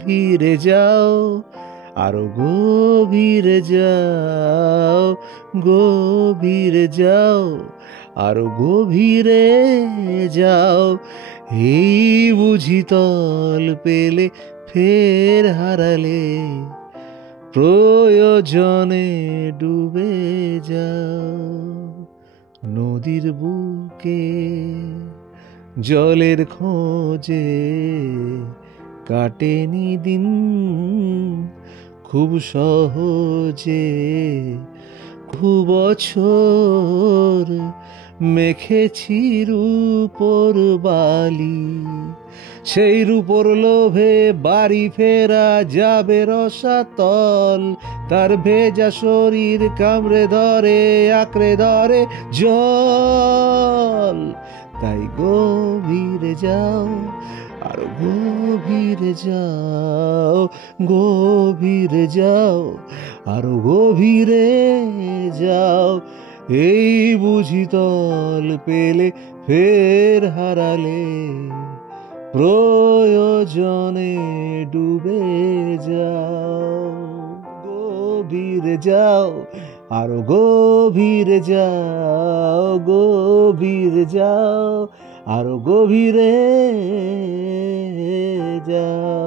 গভীরে যাও, আরো গভীরে যাও, গভীরে যাও, আরো গভীরে যাও। এই বুঝি তল পেলে ফের হারালে, প্রয়োজনে ডুবে যাও। নদীর বুকে জলের খোঁজে কাটেনি দিন খুব সহজে, খুব বছর মেখেছি রূপোর বালি। সেই রূপোর লোভে বাড়ি ফেরা যাবে রসাতল, তার ভেজা শরীর কামড়ে ধরে আঁকড়ে ধরে জল। তাই গভীরে যাও, আরো গভীরে যাও, গভীরে যাও, আরো গভীরে যাও। এই বুঝি তল পেলে ফের হারালে, প্রয়োজনে ডুবে যাও। গভীরে যাও, আরো গভীরে যাও, গভীরে যাও, আরো গভীরে যাও।